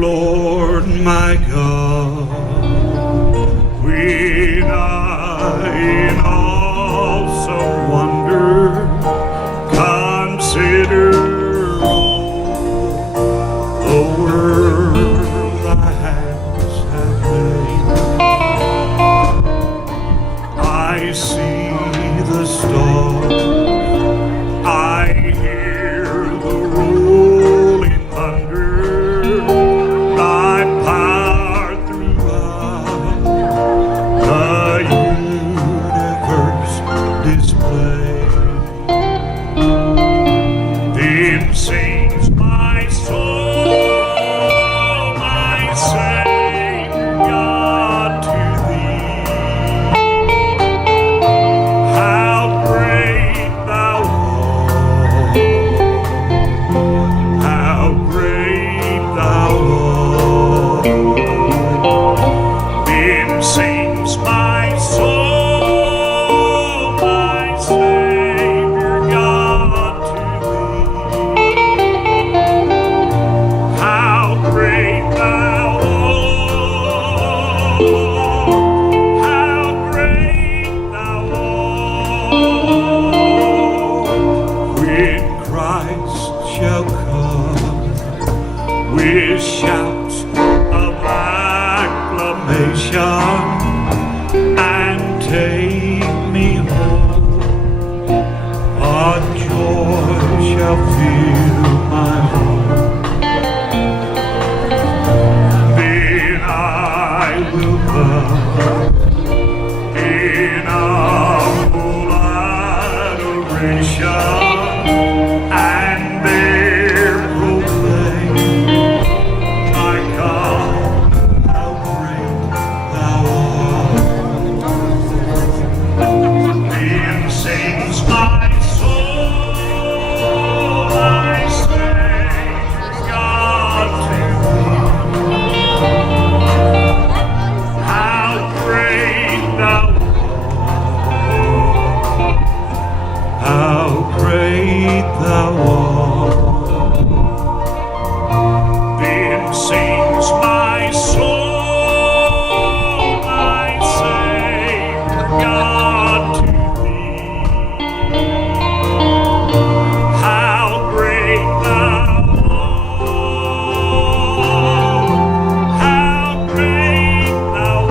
Lord my God, when I in awesome wonder consider the world thy hands have made, I see the stars, I hear the rolling thunder, thy power throughout the universe display. Then sings my soul, my Savior God, to thee. How great thou art, how great thou art. Then sings my soul, my Savior God, to thee. How great thou art, how great thou art. When Christ shall come with shouts of acclamation and take me home, a joy shall fill my heart. Then I will bow in humble adoration and there proclaim, my God, how great thou art. Then sings my soul, my Savior God, to thee. How great thou art, how great thou art. Then sings my soul, my Savior God, to thee. How great thou art, how great thou art,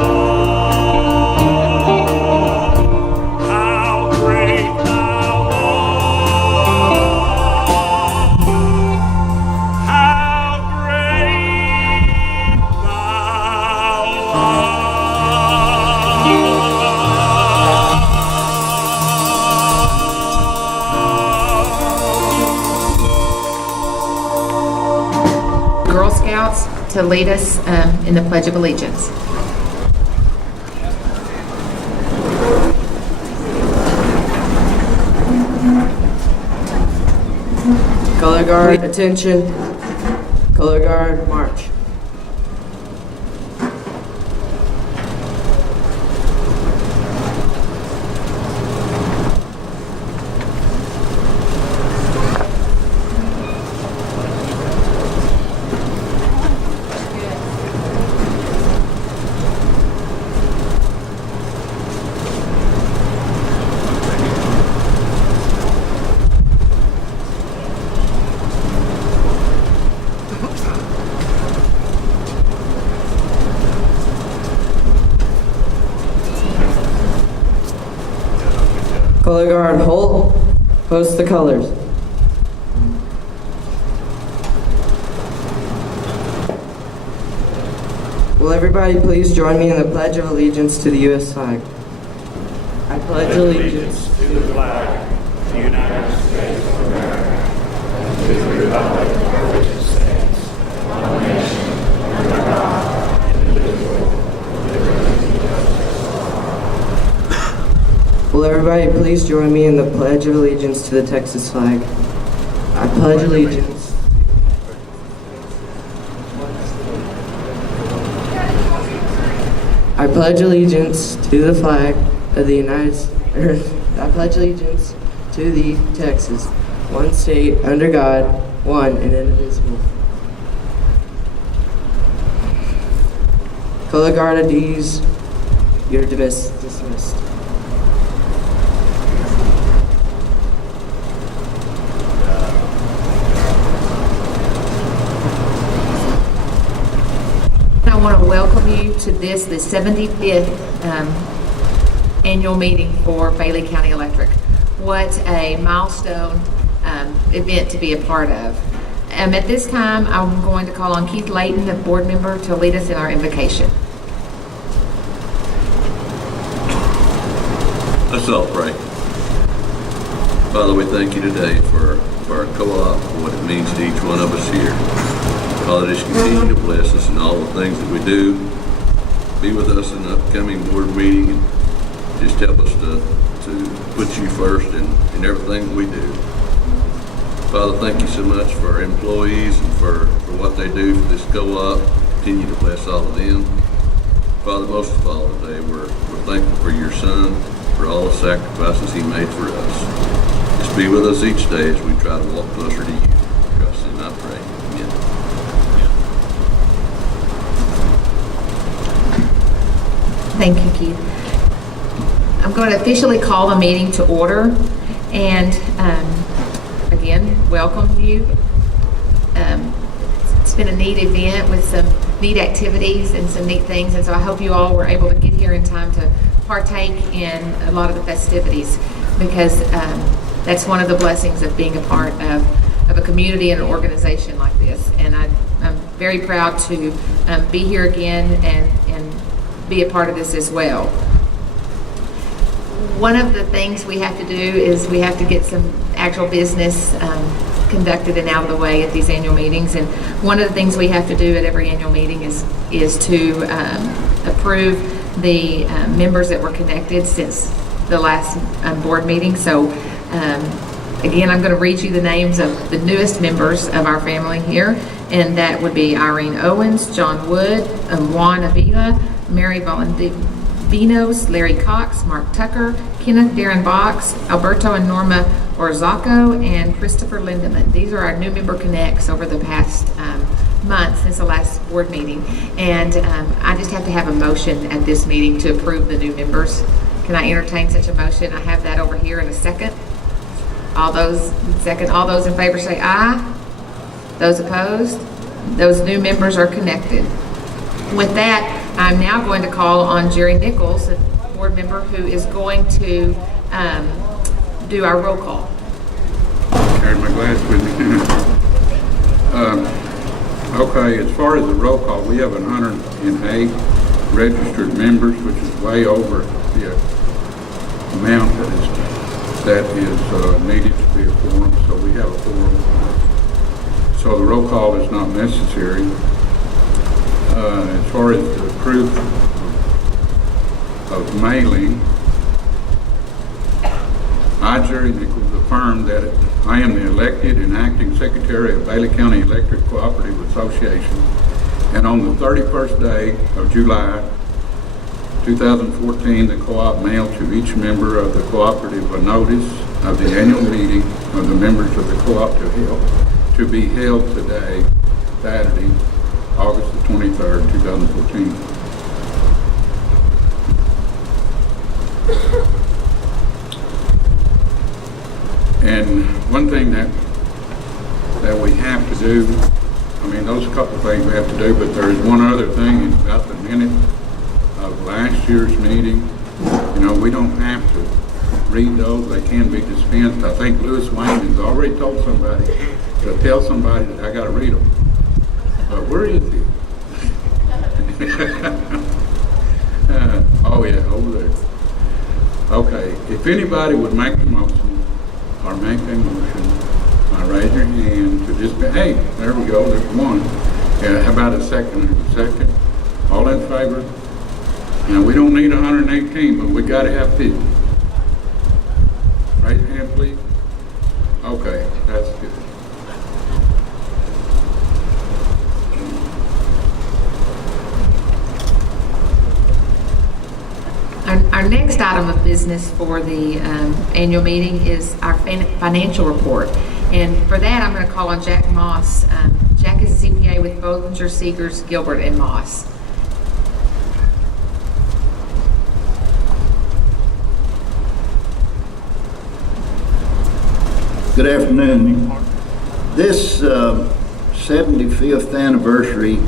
how great thou art, how great Girl Scouts to lead us in the Pledge of Allegiance. Color guard, attention. Color guard, march. Color guard, hold. Post the colors. Will everybody please join me in the Pledge of Allegiance to the U.S. flag? I pledge allegiance to the flag of the United States of America, and to the republic for which it stands, one nation, under God, indivisible, with liberty and justice for all. Will everybody please join me in the Pledge of Allegiance to the Texas flag? I pledge allegiance. I pledge allegiance to the flag of the United States. I pledge allegiance to the Texas, one state under God, one and indivisible. For the guard of these, you're dismissed. I want to welcome you to the 75th annual meeting for Bailey County Electric. What a milestone event to be a part of. At this time, I'm going to call on Keith Layton, the board member, to lead us in our invocation. Let's all pray. Father, we thank you today for our co-op, for what it means to each one of us here. Father, just continue to bless us in all the things that we do. Be with us in the upcoming board meeting, and just help us to put you first in everything we do. Father, thank you so much for our employees and for what they do for this co-op. Continue to bless all of them. Father, most of all today, we're thankful for your son, for all the sacrifices he made for us. Just be with us each day as we try to walk closer to you. Trust in I pray. Amen. Thank you, Keith. I'm going to officially call the meeting to order, and again, welcome you. It's been a neat event with some neat activities and some neat things, and so I hope you all were able to get here in time to partake in a lot of the festivities, because that's one of the blessings of being a part of a community and an organization like this. And I'm very proud to be here again and be a part of this as well. One of the things we have to do is we have to get some actual business conducted and out of the way at these annual meetings. And one of the things we have to do at every annual meeting is to approve the members that were connected since the last board meeting. So again, I'm going to read you the names of the newest members of our family here, and that would be Irene Owens, John Wood, Juan Avila, Mary Valendinos, Larry Cox, Mark Tucker, Kenneth Darren Box, Alberto and Norma Orzacco, and Christopher Lindeman. These are our new member connects over the past month since the last board meeting. And I just have to have a motion at this meeting to approve the new members. Can I entertain such a motion? I have that over here in a second. All those in favor say aye. Those opposed? Those new members are connected. With that, I'm now going to call on Jerry Nichols, a board member, who is going to do our roll call. Carry my glass with me. Okay, as far as the roll call, we have 108 registered members, which is way over the amount that is needed to be a quorum, so we have a quorum. So the roll call is not necessary. As far as the proof of mailing, I, Jerry Nichols, affirm that I am the elected and acting secretary of Bailey County Electric Cooperative Association, and on the 31st day of July 2014, the co-op mailed to each member of the cooperative a notice of the annual meeting of the members of the co-op to be held today, Saturday, August the 23rd, 2014. And one thing that we have to do, I mean, those couple things we have to do, but there is one other thing about the minute of last year's meeting. You know, we don't have to read those. They can be dispensed. I think Lewis Wayne has already told somebody to tell somebody that I got to read them. But where is he? Oh yeah, over there. Okay, if anybody would make the motion or make a motion, raise your hand to just be, hey, there we go, there's one. Yeah, how about a second? Second? All in favor? Now, we don't need 118, but we got to have 50. Raise your hand, please. Okay, that's good. Our next item of business for the annual meeting is our financial report. And for that, I'm going to call on Jack Moss. Jack is a CPA with Bollinger, Seegers, Gilbert, and Moss. Good afternoon. This 75th anniversary,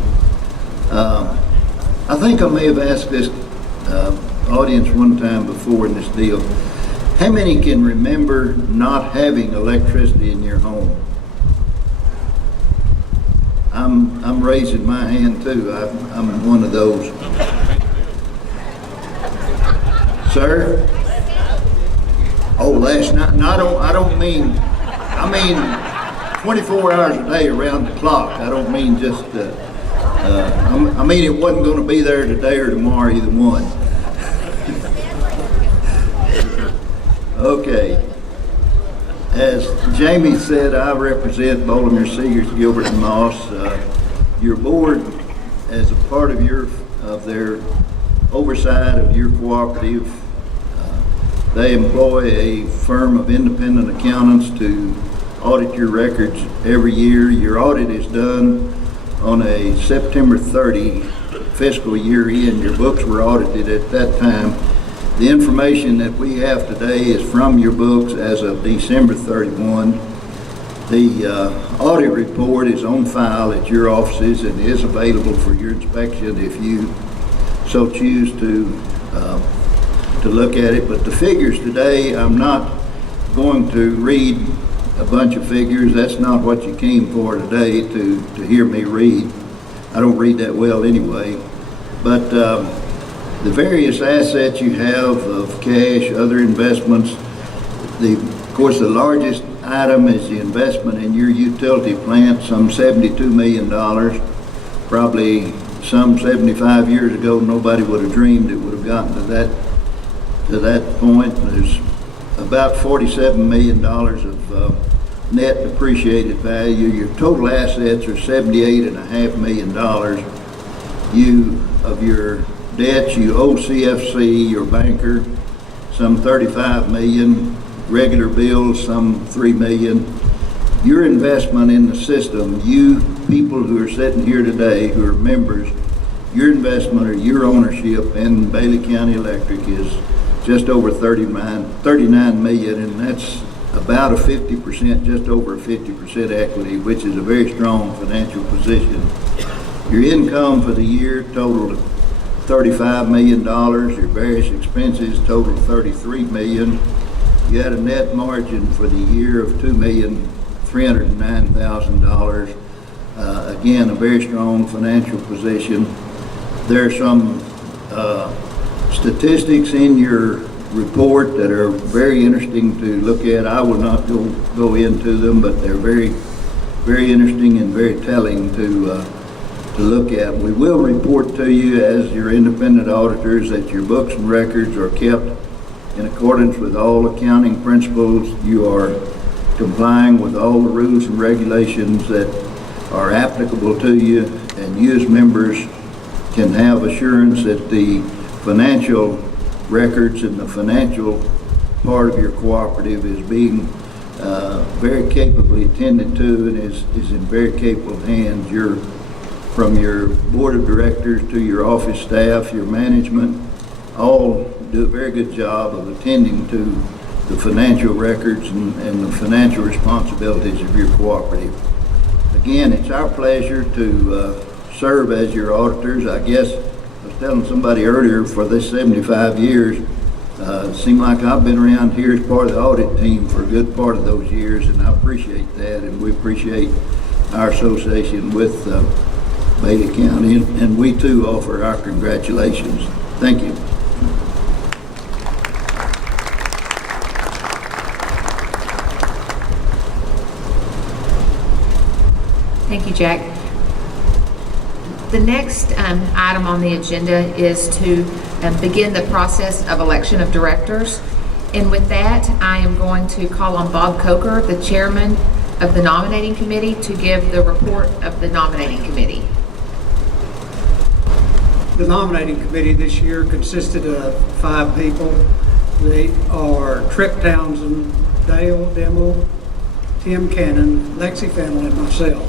I think I may have asked this audience one time before in this deal. How many can remember not having electricity in your home? I'm raising my hand too. I'm one of those. Sir? Oh, last night. No, I mean 24 hours a day around the clock. I don't mean just, I mean it wasn't going to be there today or tomorrow, either one. Okay. As Jamey said, I represent Baltimore Seniors, Gilbert and Moss. Your board, as a part of their oversight of your cooperative, they employ a firm of independent accountants to audit your records every year. Your audit is done on a September 30 fiscal year end. Your books were audited at that time. The information that we have today is from your books as of December 31. The audit report is on file at your offices and is available for your inspection if you so choose to look at it. But the figures today, I'm not going to read a bunch of figures. That's not what you came for today, to hear me read. I don't read that well anyway. But the various assets you have of cash, other investments, of course the largest item is the investment in your utility plant, some $72 million. Probably some 75 years ago, nobody would have dreamed it would have gotten to that point. There's about $47 million of net depreciated value. Your total assets are $78.5 million. Of your debts, you owe CFC, your banker, some $35 million. Regular bills, some $3 million. Your investment in the system, you people who are sitting here today who are members, your investment or your ownership in Bailey County Electric is just over $39 million, and that's about a 50%, just over a 50% equity, which is a very strong financial position. Your income for the year totaled $35 million. Your various expenses totaled $33 million. You had a net margin for the year of $2,309,000. Again, a very strong financial position. There are some statistics in your report that are very interesting to look at. I will not go into them, but they're very, very interesting and very telling to look at. We will report to you as your independent auditors that your books and records are kept in accordance with all accounting principles. You are complying with all the rules and regulations that are applicable to you, and you as members can have assurance that the financial records and the financial part of your cooperative is being very capably attended to and is in very capable hands. From your board of directors to your office staff, your management, all do a very good job of attending to the financial records and the financial responsibilities of your cooperative. Again, it's our pleasure to serve as your auditors. I guess I was telling somebody earlier, for this 75 years, it seemed like I've been around here as part of the audit team for a good part of those years, and I appreciate that, and we appreciate our association with Bailey County, and we too offer our congratulations. Thank you. Thank you, Jack. The next item on the agenda is to begin the process of election of directors. And with that, I am going to call on Bob Coker, the chairman of the Nominating Committee, to give the report of the Nominating Committee. The Nominating Committee this year consisted of 5 people. They are Tripp Townsend, Dale Demmel, Tim Cannon, Lexi Fennell, and myself.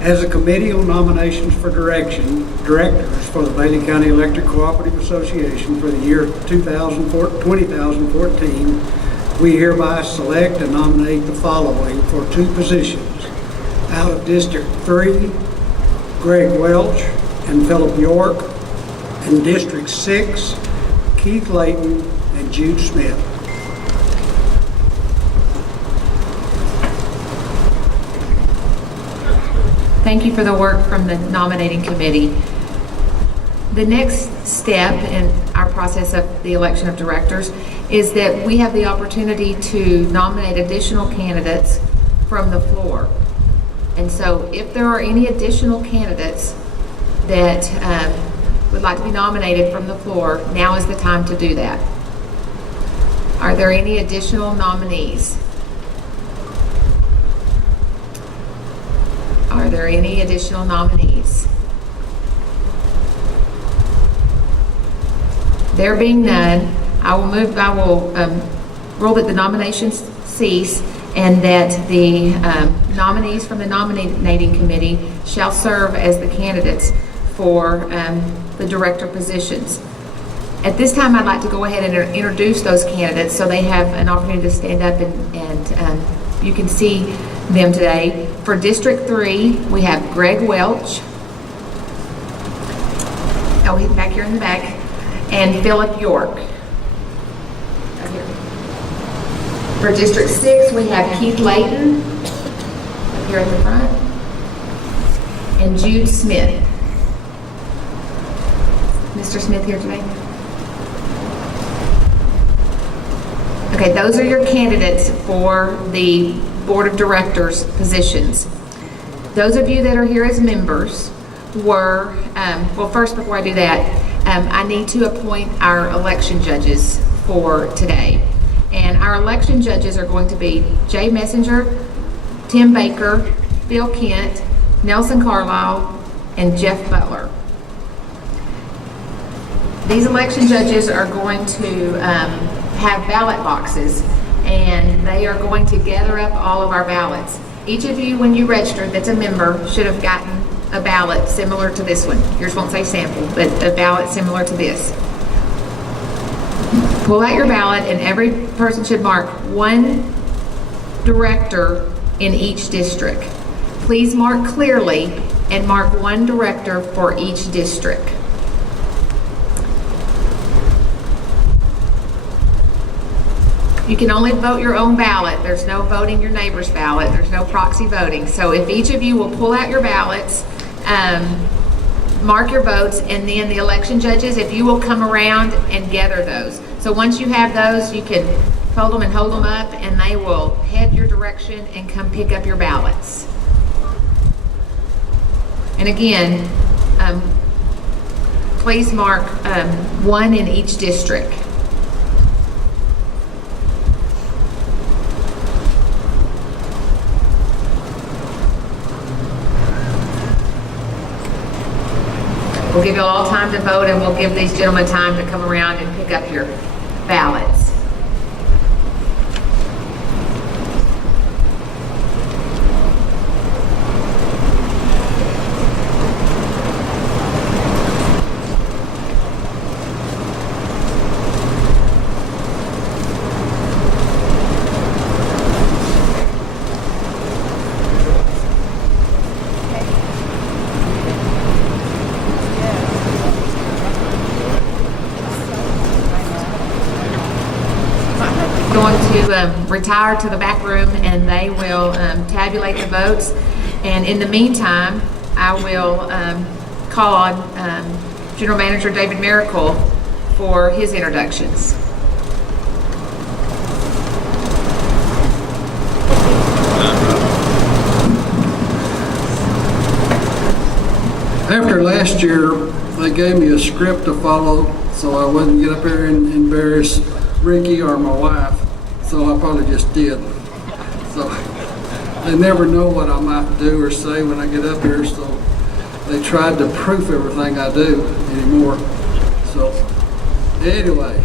As a committee on nominations for directors for the Bailey County Electric Cooperative Association for the year 2014, We hereby select and nominate the following for 2 positions. Out of District 3, Greg Welch and Philip York. In District 6, Keith Layton and Jude Smith. Thank you for the work from the nominating committee. The next step in our process of the election of directors is that we have the opportunity to nominate additional candidates from the floor. And so if there are any additional candidates that would like to be nominated from the floor, now is the time to do that. Are there any additional nominees? Are there any additional nominees? There being none, I will rule that the nominations cease and that the nominees from the nominating committee shall serve as the candidates for the director positions. At this time, I'd like to go ahead and introduce those candidates so they have an opportunity to stand up and you can see them today. For District 3, we have Greg Welch. Oh, he's back here in the back. And Philip York. Right here. For District 6, we have Keith Layton, up here at the front, and Jude Smith. Mr. Smith here today? Okay, those are your candidates for the Board of Directors positions. Those of you that are here as members were, well, first, before I do that, I need to appoint our election judges for today. And our election judges are going to be Jay Messenger, Tim Baker, Bill Kent, Nelson Carlisle, and Jeff Butler. These election judges are going to have ballot boxes, and they are going to gather up all of our ballots. Each of you, when you registered, that's a member, should have gotten a ballot similar to this one. Yours won't say sample, but a ballot similar to this. Pull out your ballot, and every person should mark one director in each district. Please mark clearly and mark one director for each district. You can only vote your own ballot. There's no voting your neighbor's ballot. There's no proxy voting. So if each of you will pull out your ballots, mark your votes, and then the election judges, if you will come around and gather those. So once you have those, you can fold them and hold them up, and they will head your direction and come pick up your ballots. And again, please mark one in each district. We'll give you all time to vote, and we'll give these gentlemen time to come around and pick up your ballots. Retire to the back room, and they will tabulate the votes. And in the meantime, I will call on General Manager David Marricle for his introductions. After last year, they gave me a script to follow so I wouldn't get up here and embarrass Ricky or my wife. So I probably just did. So they never know what I might do or say when I get up here, so they tried to proof everything I do anymore. So anyway,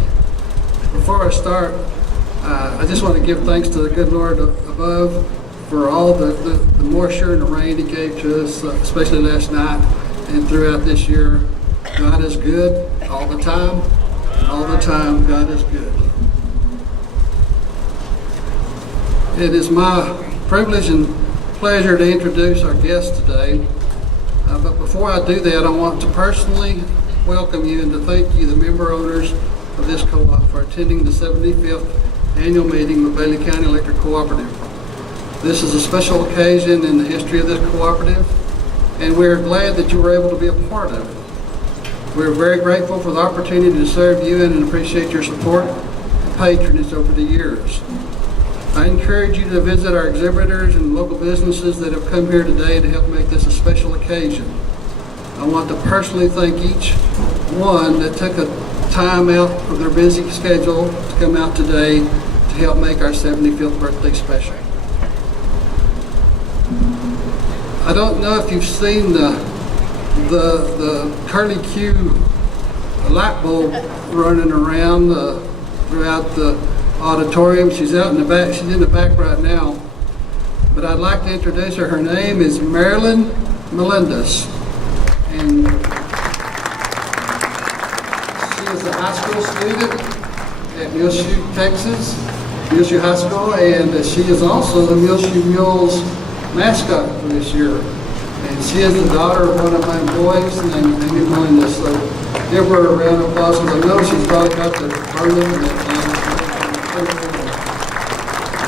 before I start, I just want to give thanks to the good Lord above for all the moisture and the rain He gave to us, especially last night and throughout this year. God is good all the time, and all the time God is good. It is my privilege and pleasure to introduce our guest today. But before I do that, I want to personally welcome you and to thank you, the member owners of this co-op, for attending the 75th annual meeting of Bailey County Electric Cooperative. This is a special occasion in the history of this cooperative, and we're glad that you were able to be a part of it. We're very grateful for the opportunity to serve you and appreciate your support and patronage over the years. I encourage you to visit our exhibitors and local businesses that have come here today to help make this a special occasion. I want to personally thank each one that took a time out of their busy schedule to come out today to help make our 75th birthday special. I don't know if you've seen the curly Q light bulb running around throughout the auditorium. She's out in the back. She's in the back right now. But I'd like to introduce her. Her name is Marilyn Melendez, and she is a high school student at Muleshoe, Texas, Muleshoe High School, and she is also the Muleshoe Mules mascot for this year. And she is the daughter of one of my employees named Amy Melendez. So give her a round of applause, because I know she's probably got the burden and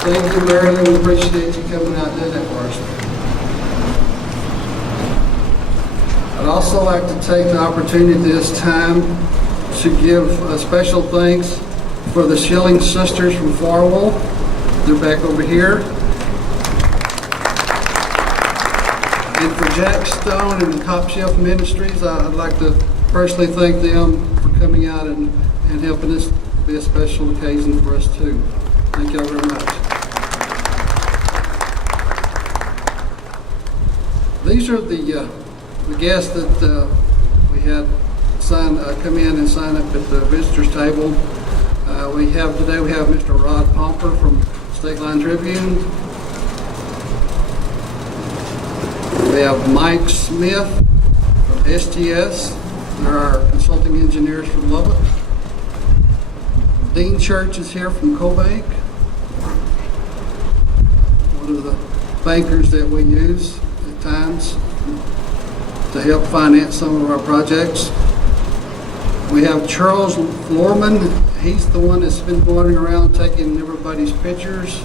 thank you, Marilyn. We appreciate you coming out and doing that for us. I'd also like to take the opportunity this time to give a special thanks for the Schilling sisters from Farwell. They're back over here. And for Jack Stone and the Top Shelf Ministries, I'd like to personally thank them for coming out and helping us be a special occasion for us too. Thank you all very much. These are the guests that we had come in and sign up at the visitors table. Today we have Mr. Rod Pomper from State Line Tribune. We have Mike Smith from STS. They're our consulting engineers from Lubbock. Dean Church is here from CoBank, one of the bankers that we use at times to help finance some of our projects. We have Charles Lorman. He's the one that's been going around taking everybody's pictures.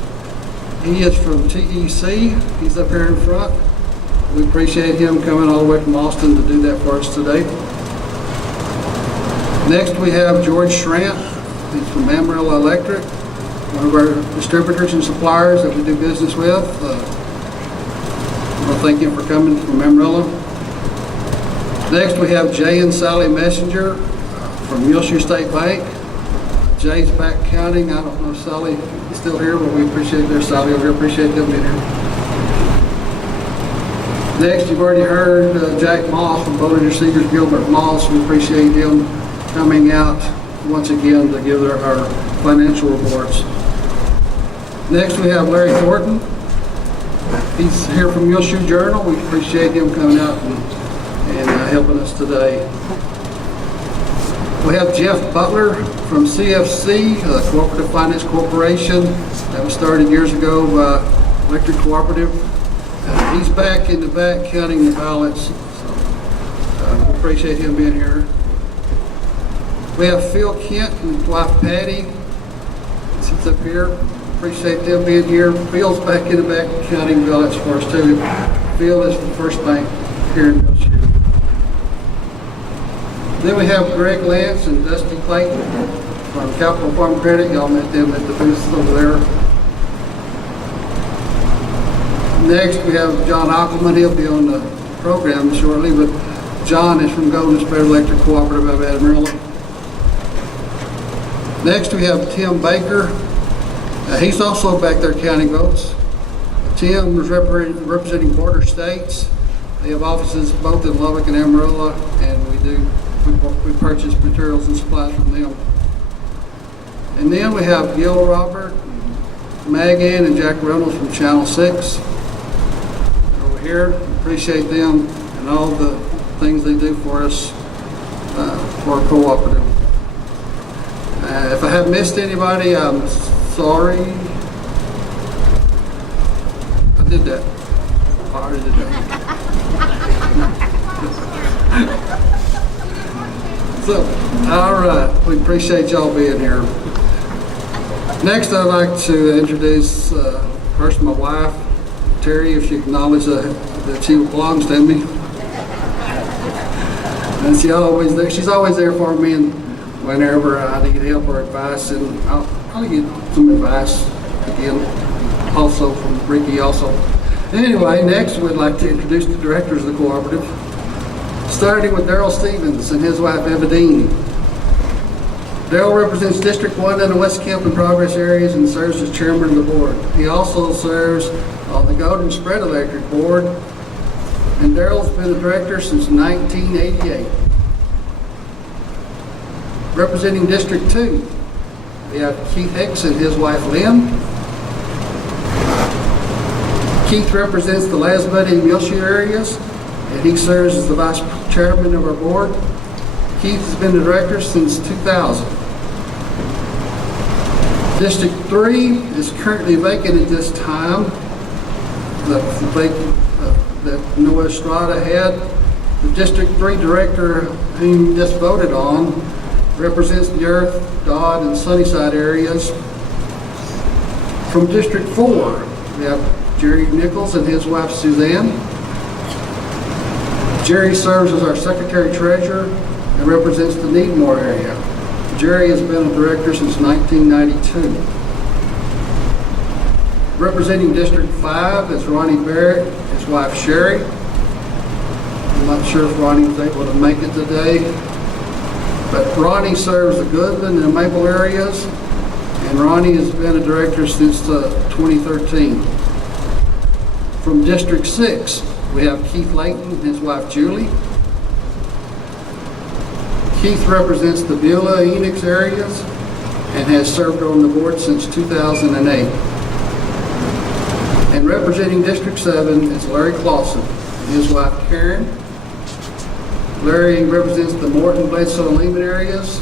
He is from TEC. He's up here in front. We appreciate him coming all the way from Austin to do that for us today. Next we have George Schrant. He's from Marricle Electric, one of our distributors and suppliers that we do business with. I want to thank him for coming from Marricle. Next we have Jay and Sally Messenger from Muleshoe State Bank. Jay's back counting. I don't know if Sally is still here, but we appreciate their Sally over here. Appreciate them being here. Next, you've already heard Jack Moss from Bollinger Seegers Gilbert Moss. We appreciate him coming out once again to give our financial reports. Next, we have Larry Thornton. He's here from Muleshoe Journal. We appreciate him coming out and helping us today. We have Jeff Butler from CFC, Cooperative Finance Corporation. That was started years ago by Electric Cooperative. He's back in the back counting the ballots. So, we appreciate him being here. We have Phil Kent and his wife Patty. Sits up here. Appreciate them being here. Phil's back in the back counting ballots for us too. Phil is from First Bank here in Muleshoe. Then we have Greg Lance and Dusty Clayton from Capital Farm Credit. Y'all met them at the booth over there. Next, we have John Ackelman. He'll be on the program shortly, but John is from Golden Spur Electric Cooperative of Amarillo. Next, we have Tim Baker. He's also back there counting votes. Tim is representing border states. They have offices both in Lubbock and Amarillo, and we purchase materials and supplies from them. And then we have Gil Robert, Megan, and Jack Reynolds from Channel 6 over here. Appreciate them and all the things they do for us for our cooperative. If I have missed anybody, I'm sorry. did that. Fire today. So, all right, we appreciate y'all being here. Next, I'd like to introduce first my wife, Terry, if she acknowledges that she belongs to me. And she's always there for me, and whenever I need help or advice, and I'll get some advice again, also from Ricky also. Anyway, next we'd like to introduce the directors of the cooperative, starting with Darrell Stevens and his wife Eva Dean. Darrell represents District 1 in the West Kemp and Progress areas and serves as chairman of the board. He also serves on the Golden Spread Electric Board, and Darrell's been a director since 1988. Representing District 2, we have Keith Hicks and his wife Lynn. Keith represents the Lasbuddy and Muleshoe areas, and he serves as the vice chairman of our board. Keith has been the director since 2000. District 3 is currently vacant at this time. That Noah Estrada had. The District 3 director whom you just voted on represents the Earth, Dodd, and Sunnyside areas. From District 4, we have Jerry Nichols and his wife Suzanne. Jerry serves as our secretary-treasurer and represents the Needmore area. Jerry has been a director since 1992. Representing District 5 is Ronnie Barrett, his wife Sherry. I'm not sure if Ronnie was able to make it today, but Ronnie serves the Goodland and Maple areas, and Ronnie has been a director since 2013. From District 6, we have Keith Layton and his wife Julie. Keith represents the Beulah, Enix areas and has served on the board since 2008. And representing District 7 is Larry Clausen and his wife Karen. Larry represents the Morton, Bledsoe, and Lehman areas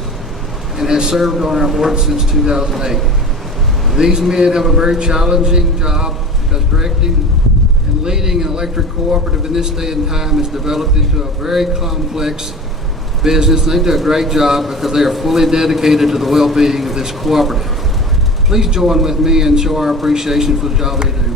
and has served on our board since 2008. These men have a very challenging job because directing and leading an electric cooperative in this day and time has developed into a very complex business. They do a great job because they are fully dedicated to the well-being of this cooperative. Please join with me and show our appreciation for the job they do.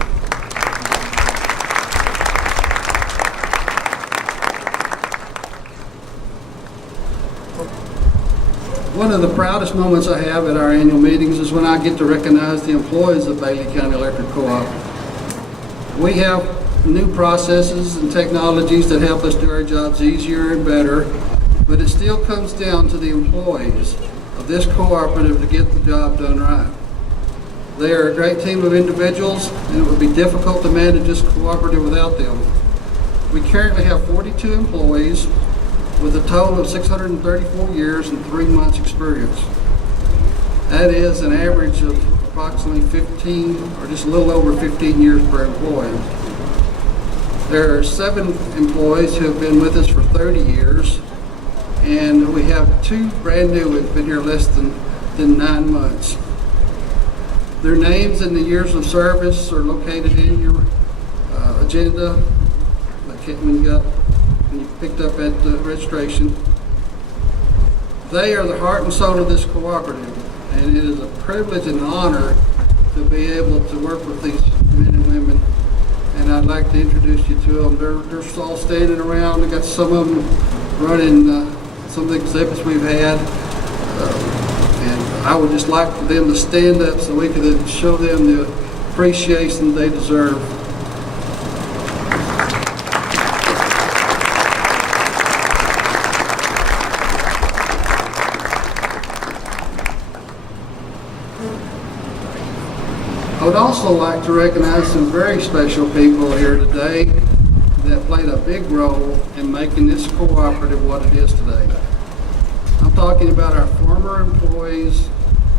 One of the proudest moments I have at our annual meetings is when I get to recognize the employees of Bailey County Electric Co-op. We have new processes and technologies that help us do our jobs easier and better, but it still comes down to the employees of this cooperative to get the job done right. They are a great team of individuals, and it would be difficult to manage this cooperative without them. We currently have 42 employees with a total of 634 years and 3 months experience. That is an average of approximately 15 or just a little over 15 years per employee. There are 7 employees who have been with us for 30 years, and we have 2 brand new who have been here less than 9 months. Their names and the years of service are located in your agenda when you picked up at the registration. They are the heart and soul of this cooperative, and it is a privilege and honor to be able to work with these men and women. And I'd like to introduce you to them. They're all standing around. We got some of them running some of the exhibits we've had. And I would just like for them to stand up so we could show them the appreciation they deserve. I would also like to recognize some very special people here today that played a big role in making this cooperative what it is today. I'm talking about our former employees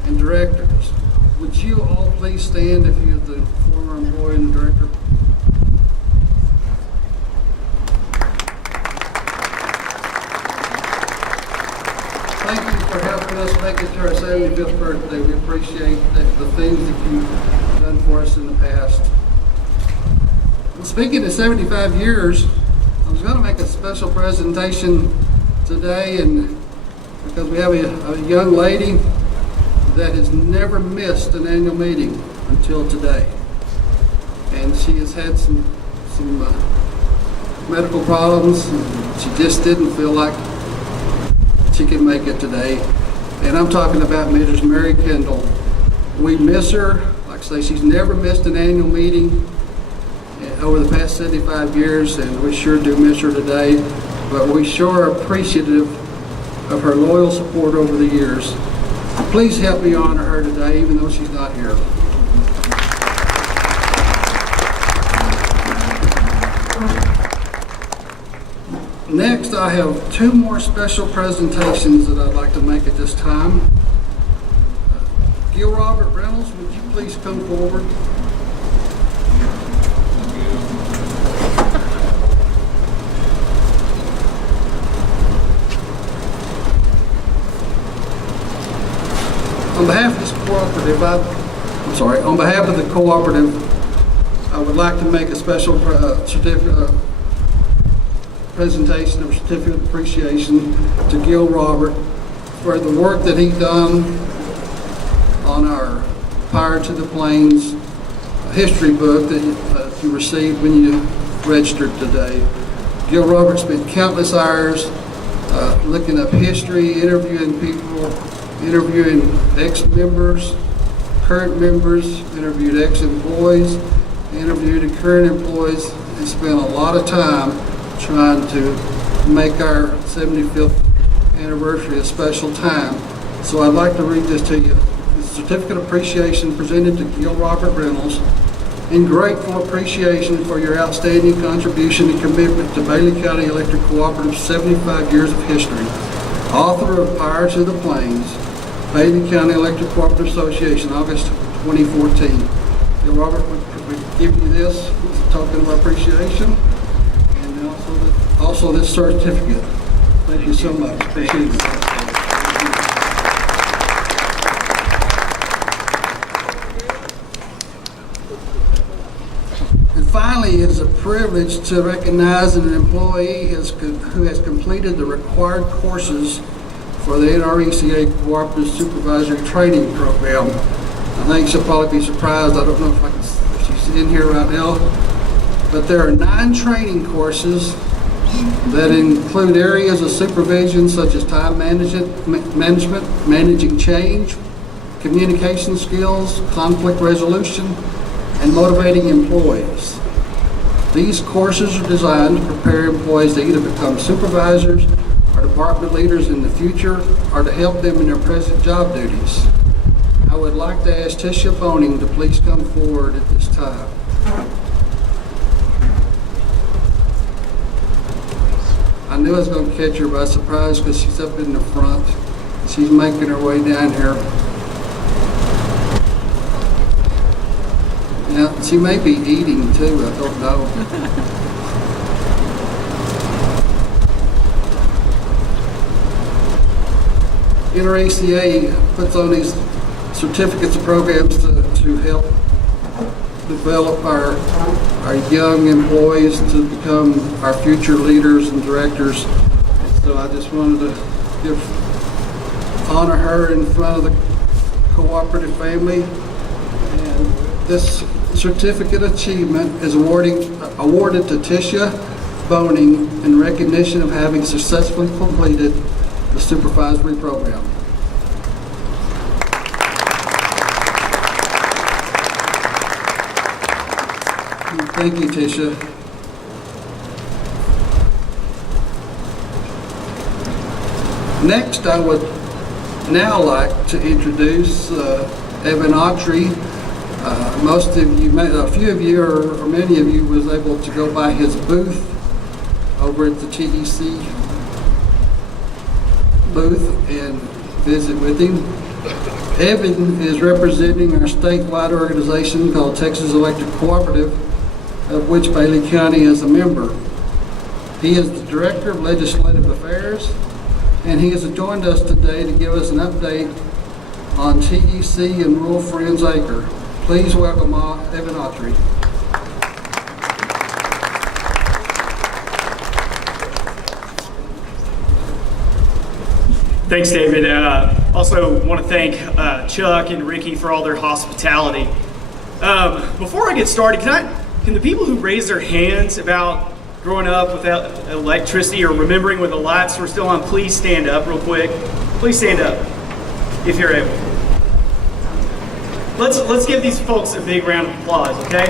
and directors. Would you all please stand if you're the former employee and director? Thank you for helping us make it to our 75th birthday. We appreciate the things that you've done for us in the past. speaking of 75 years, I was going to make a special presentation today, and because we have a young lady that has never missed an annual meeting until today. And she has had some medical problems. She just didn't feel like she could make it today. And I'm talking about Mrs. Mary Kendall. We miss her. Like I say, she's never missed an annual meeting over the past 75 years, and we sure do miss her today. But we sure are appreciative of her loyal support over the years. Please help me honor her today, even though she's not here. Next, I have two more special presentations that I'd like to make at this time. Gil Robert Reynolds, would you please come forward? On behalf of this cooperative, on behalf of the cooperative, I would like to make a special presentation of certificate of appreciation to Gil Robert for the work that he done on our Fire to the Plains history book that you received when you registered today. Gil Robert spent countless hours looking up history, interviewing people, interviewing ex-members, current members, interviewed ex-employees, interviewed current employees, and spent a lot of time trying to make our 75th anniversary a special time. So I'd like to read this to you. It's a certificate of appreciation presented to Gil Robert Reynolds in grateful appreciation for your outstanding contribution and commitment to Bailey County Electric Cooperative's 75 years of history. Author of Fire to the Plains, Bailey County Electric Cooperative Association, August 2014. Gil Robert, we give you this, token of appreciation, and also this certificate. Thank you so much. Appreciate it. And finally, it is a privilege to recognize an employee who has completed the required courses for the NRECA Cooperative Supervisory Training Program. I think she'll probably be surprised. I don't know if she's in here right now. But there are 9 training courses that include areas of supervision such as time management, managing change, communication skills, conflict resolution, and motivating employees. These courses are designed to prepare employees to either become supervisors or department leaders in the future, or to help them in their present job duties. I would like to ask Tisha Boning to please come forward at this time. I knew I was going to catch her by surprise because she's up in the front. She's making her way down here. Now, she may be eating too, I don't know. NRECA puts on these certificates of programs to help develop our young employees to become our future leaders and directors. So I just wanted to honor her in front of the cooperative family. And this certificate achievement is awarded to Tisha Boning in recognition of having successfully completed the supervisory program. Thank you, Tisha. Next, I would now like to introduce Evan Autry. Most of you, a few of you, or many of you, was able to go by his booth over at the TEC booth and visit with him. Evan is representing our statewide organization called Texas Electric Cooperative, of which Bailey County is a member. He is the Director of Legislative Affairs, and he has joined us today to give us an update on TEC and Rural Friends Acre. Please welcome Evan Autry. Thanks, David. Also want to thank Chuck and Ricky for all their hospitality. Before I get started, can the people who raise their hands about growing up without electricity or remembering when the lights were still on, please stand up real quick. Please stand up if you're able. Let's give these folks a big round of applause, okay?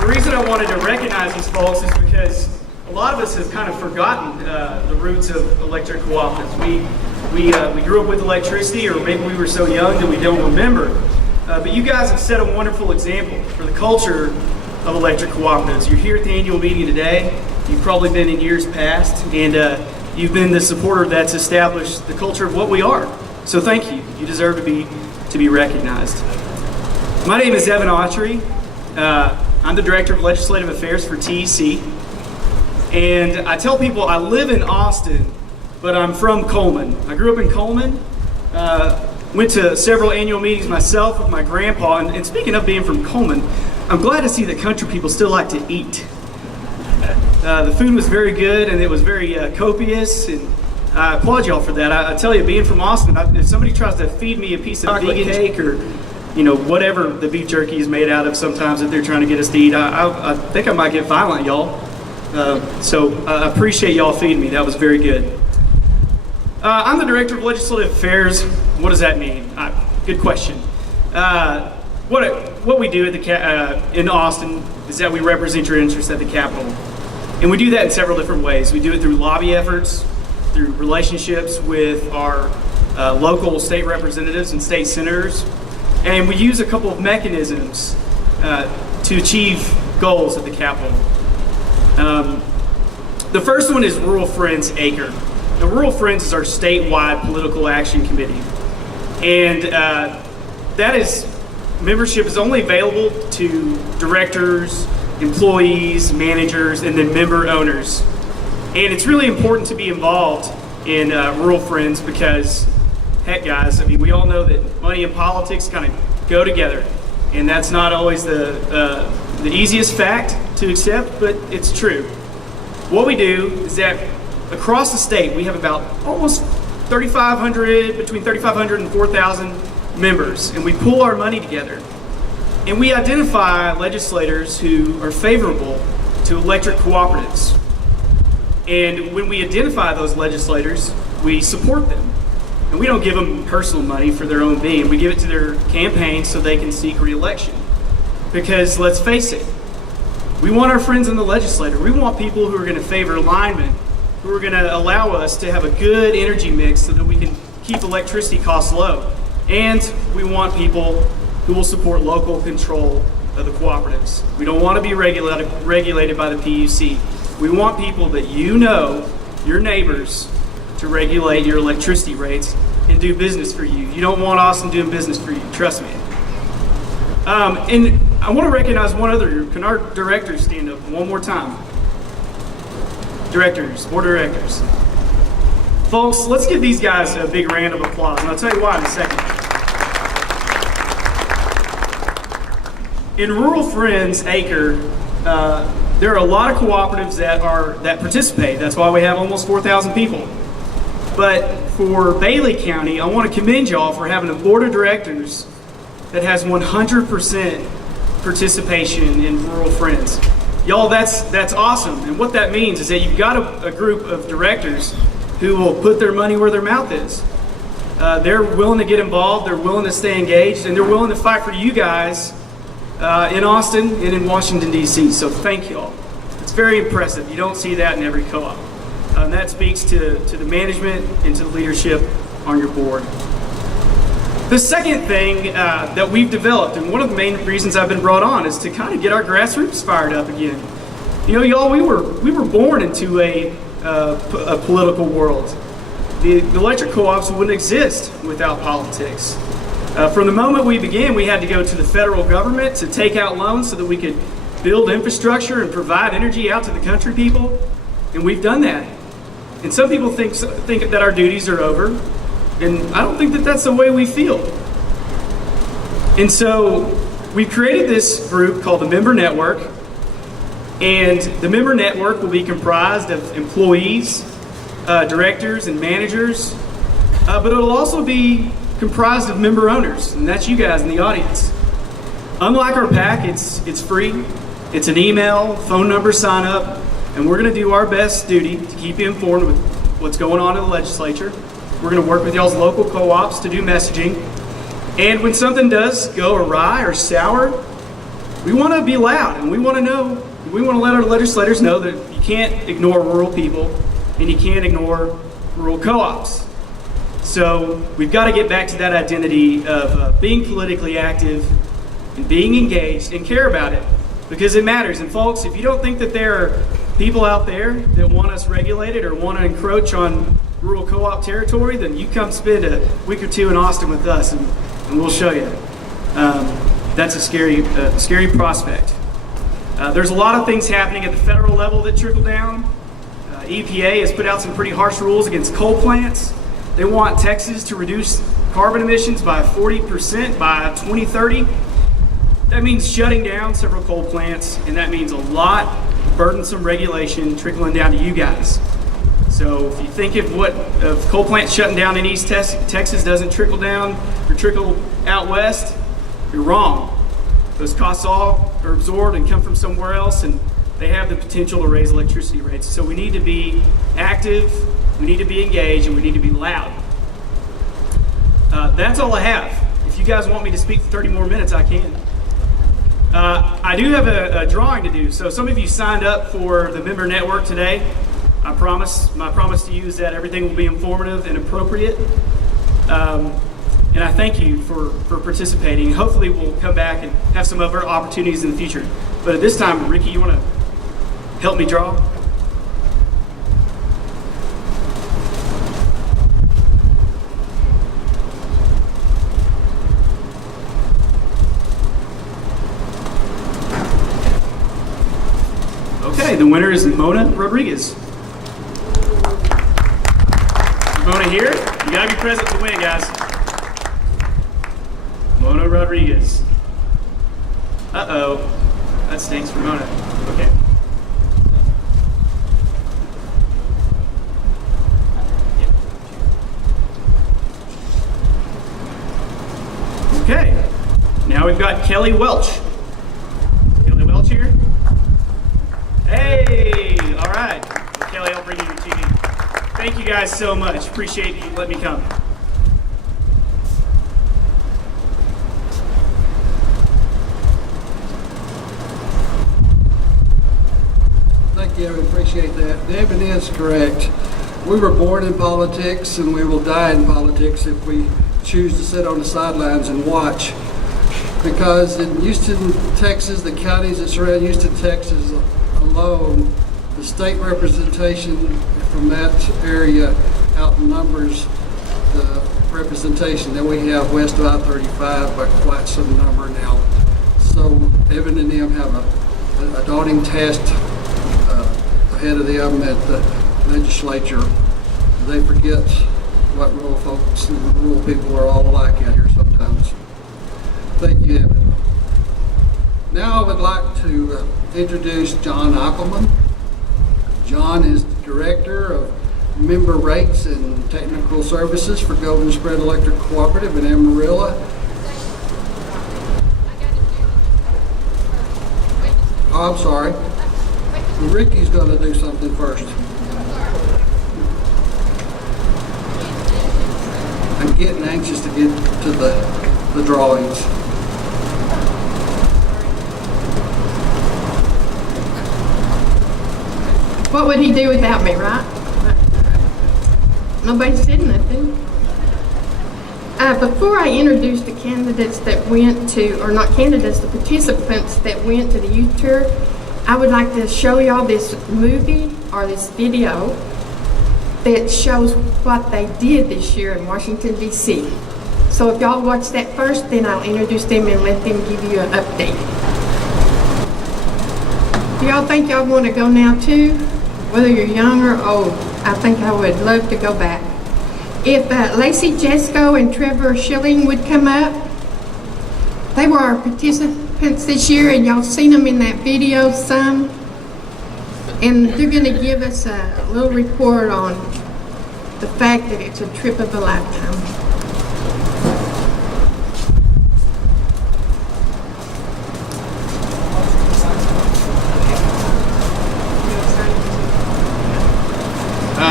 The reason I wanted to recognize these folks is because a lot of us have kind of forgotten the roots of electric cooperatives. We grew up with electricity, or maybe we were so young that we don't remember. But you guys have set a wonderful example for the culture of electric cooperatives. You're here at the annual meeting today. You've probably been in years past, and you've been the supporter that's established the culture of what we are. So thank you. You deserve to be recognized. My name is Evan Autry. I'm the Director of Legislative Affairs for TEC. And I tell people I live in Austin, but I'm from Coleman. I grew up in Coleman, went to several annual meetings myself with my grandpa. And speaking of being from Coleman, I'm glad to see that country people still like to eat. The food was very good, and it was very copious, and I applaud y'all for that. I tell you, being from Austin, if somebody tries to feed me a piece of vegan cake or whatever the beef jerky is made out of sometimes that they're trying to get us to eat, I think I might get violent, y'all. So I appreciate y'all feeding me. That was very good. I'm the Director of Legislative Affairs. What does that mean? Good question. What we do at in Austin is that we represent your interests at the Capitol. And we do that in several different ways. We do it through lobby efforts, through relationships with our local state representatives and state senators. And we use a couple of mechanisms to achieve goals at the Capitol. The first one is Rural Friends Acre. Now, Rural Friends is our statewide political action committee. And membership is only available to directors, employees, managers, and then member owners. And it's really important to be involved in Rural Friends because, heck guys, we all know that money and politics kind of go together. And that's not always the easiest fact to accept, but it's true. What we do is that across the state, we have about almost between 3,500 and 4,000 members, and we pool our money together. And we identify legislators who are favorable to electric cooperatives. And when we identify those legislators, we support them. And we don't give them personal money for their own being. We give it to their campaigns so they can seek re-election. Because let's face it, we want our friends in the legislature. We want people who are going to favor alignment, who are going to allow us to have a good energy mix so that we can keep electricity costs low. And we want people who will support local control of the cooperatives. We don't want to be regulated by the PUC. We want people that your neighbors, to regulate your electricity rates and do business for you. You don't want Austin doing business for you, trust me. And I want to recognize one other group. Can our directors stand up one more time? Board directors. Folks, let's give these guys a big round of applause, and I'll tell you why in a second. In Rural Friends Acre, there are a lot of cooperatives that participate. That's why we have almost 4,000 people. But for Bailey County, I want to commend y'all for having a board of directors that has 100% participation in Rural Friends. Y'all, that's awesome. And what that means is that you've got a group of directors who will put their money where their mouth is. They're willing to get involved, they're willing to stay engaged, and they're willing to fight for you guys in Austin and in Washington, D.C. So thank y'all. It's very impressive. You don't see that in every co-op. And that speaks to the management and to the leadership on your board. The second thing that we've developed, and one of the main reasons I've been brought on, is to kind of get our grassroots fired up again. Y'all, we were born into a political world. The electric co-ops wouldn't exist without politics. From the moment we began, we had to go to the federal government to take out loans so that we could build infrastructure and provide energy out to the country people, and we've done that. And some people think that our duties are over, and I don't think that that's the way we feel. And so we created this group called the Member Network, and the Member Network will be comprised of employees, directors and managers, but it'll also be comprised of member owners, and that's you guys in the audience. Unlike our PAC, it's free. It's an email, phone number sign up, and we're going to do our best duty to keep you informed with what's going on in the legislature. We're going to work with y'all's local co-ops to do messaging. And when something does go awry or sour, we want to be loud, and we want to let our legislators know that you can't ignore rural people and you can't ignore rural co-ops. So we've got to get back to that identity of being politically active and being engaged and care about it, because it matters. And folks, if you don't think that there are people out there that want us regulated or want to encroach on rural co-op territory, then you come spend a week or two in Austin with us, and we'll show you. That's a scary prospect. There's a lot of things happening at the federal level that trickle down. EPA has put out some pretty harsh rules against coal plants. They want Texas to reduce carbon emissions by 40% by 2030. That means shutting down several coal plants, and that means a lot of burdensome regulation trickling down to you guys. So if you think of coal plants shutting down in East Texas doesn't trickle down or trickle out west, you're wrong. Those costs all are absorbed and come from somewhere else, and they have the potential to raise electricity rates. So we need to be active, we need to be engaged, and we need to be loud. That's all I have. If you guys want me to speak for 30 more minutes, I can. I do have a drawing to do. So some of you signed up for the member network today. My promise to you is that everything will be informative and appropriate. And I thank you for participating. Hopefully we'll come back and have some other opportunities in the future. But at this time, Ricky, you want to help me draw? Okay, the winner is Mona Rodriguez. Mona here? You gotta be present to win, guys. Mona Rodriguez. Uh-oh. That stinks for Mona. Okay. Okay. Now we've got Kelly Welch. Is Kelly Welch here? Hey! All right. Well, Kelly, I'll bring you your TV. Thank you guys so much. Appreciate you letting me come. Thank you, I appreciate that. Devin is correct. We were born in politics, and we will die in politics if we choose to sit on the sidelines and watch. Because in Houston, Texas, the counties that surround Houston, Texas alone, the state representation from that area outnumbers the representation that we have west of I-35 by quite some number now. So Evan and them have a daunting task ahead of them at the legislature. They forget what rural folks and rural people are all like out here sometimes. Thank you, Evan. Now I would like to introduce John Ackelman. John is Director of Member Rates and Technical Services for Golden Spread Electric Cooperative in Amarillo. Oh, I'm sorry. Ricky's going to do something first. I'm getting anxious to get to the drawings. What would he do without me, right? Nobody said nothing. Before I introduce the candidates that went to, or not candidates, the participants that went to the youth tour, I would like to show y'all this movie or this video that shows what they did this year in Washington, D.C. So if y'all watch that first, then I'll introduce them and let them give you an update. Do y'all think y'all want to go now too? Whether you're young or old, I think I would love to go back. If Lacey Jesko and Trevor Schilling would come up, they were our participants this year, and y'all seen them in that video some. And they're going to give us a little report on the fact that it's a trip of a lifetime.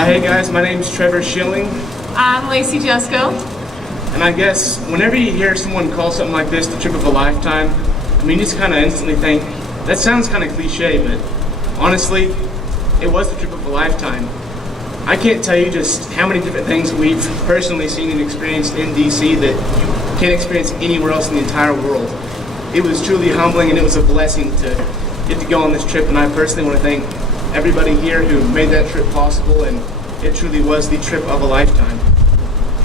Hey guys, my name's Trevor Schilling. I'm Lacey Jesko. And I guess whenever you hear someone call something like this the trip of a lifetime, I mean, you just kind of instantly think, that sounds kind of cliche, but honestly, it was the trip of a lifetime. I can't tell you just how many different things we've personally seen and experienced in DC that you can't experience anywhere else in the entire world. It was truly humbling and it was a blessing to get to go on this trip, and I personally want to thank everybody here who made that trip possible, and it truly was the trip of a lifetime.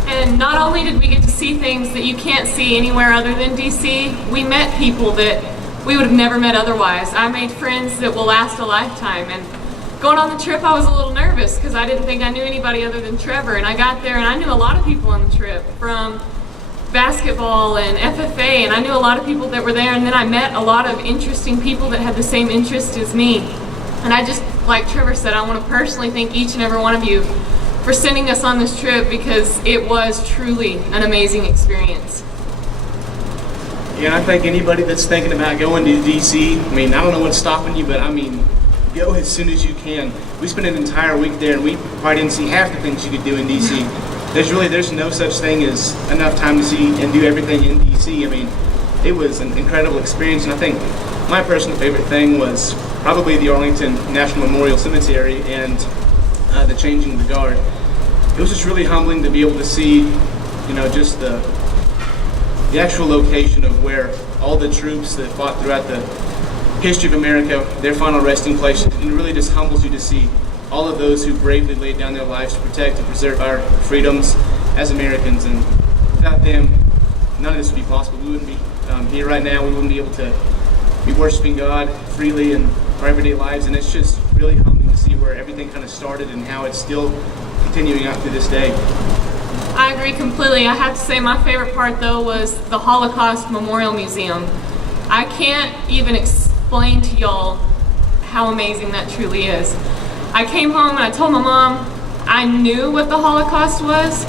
And not only did we get to see things that you can't see anywhere other than DC, we met people that we would have never met otherwise. I made friends that will last a lifetime. And going on the trip, I was a little nervous because I didn't think I knew anybody other than Trevor. And I got there and I knew a lot of people on the trip, from basketball and FFA, and I knew a lot of people that were there. And then I met a lot of interesting people that had the same interest as me. And I just, like Trevor said, I want to personally thank each and every one of you for sending us on this trip, because it was truly an amazing experience. Yeah, and I think anybody that's thinking about going to DC, I mean, I don't know what's stopping you, but I mean, go as soon as you can. We spent an entire week there and we probably didn't see half the things you could do in DC. There's no such thing as enough time to see and do everything in DC. I mean, it was an incredible experience, and I think my personal favorite thing was probably the Arlington National Memorial Cemetery and the changing of the guard. It was just really humbling to be able to see, you know, just the actual location of where all the troops that fought throughout the history of America, their final resting place, and it really just humbles you to see all of those who bravely laid down their lives to protect and preserve our freedoms as Americans. And without them, none of this would be possible. We wouldn't be here right now. We wouldn't be able to be worshiping God freely in our everyday lives, and it's just really humbling to see where everything kind of started and how it's still continuing out to this day. I agree completely. I have to say my favorite part though was the Holocaust Memorial Museum. I can't even explain to y'all how amazing that truly is. I came home and I told my mom I knew what the Holocaust was,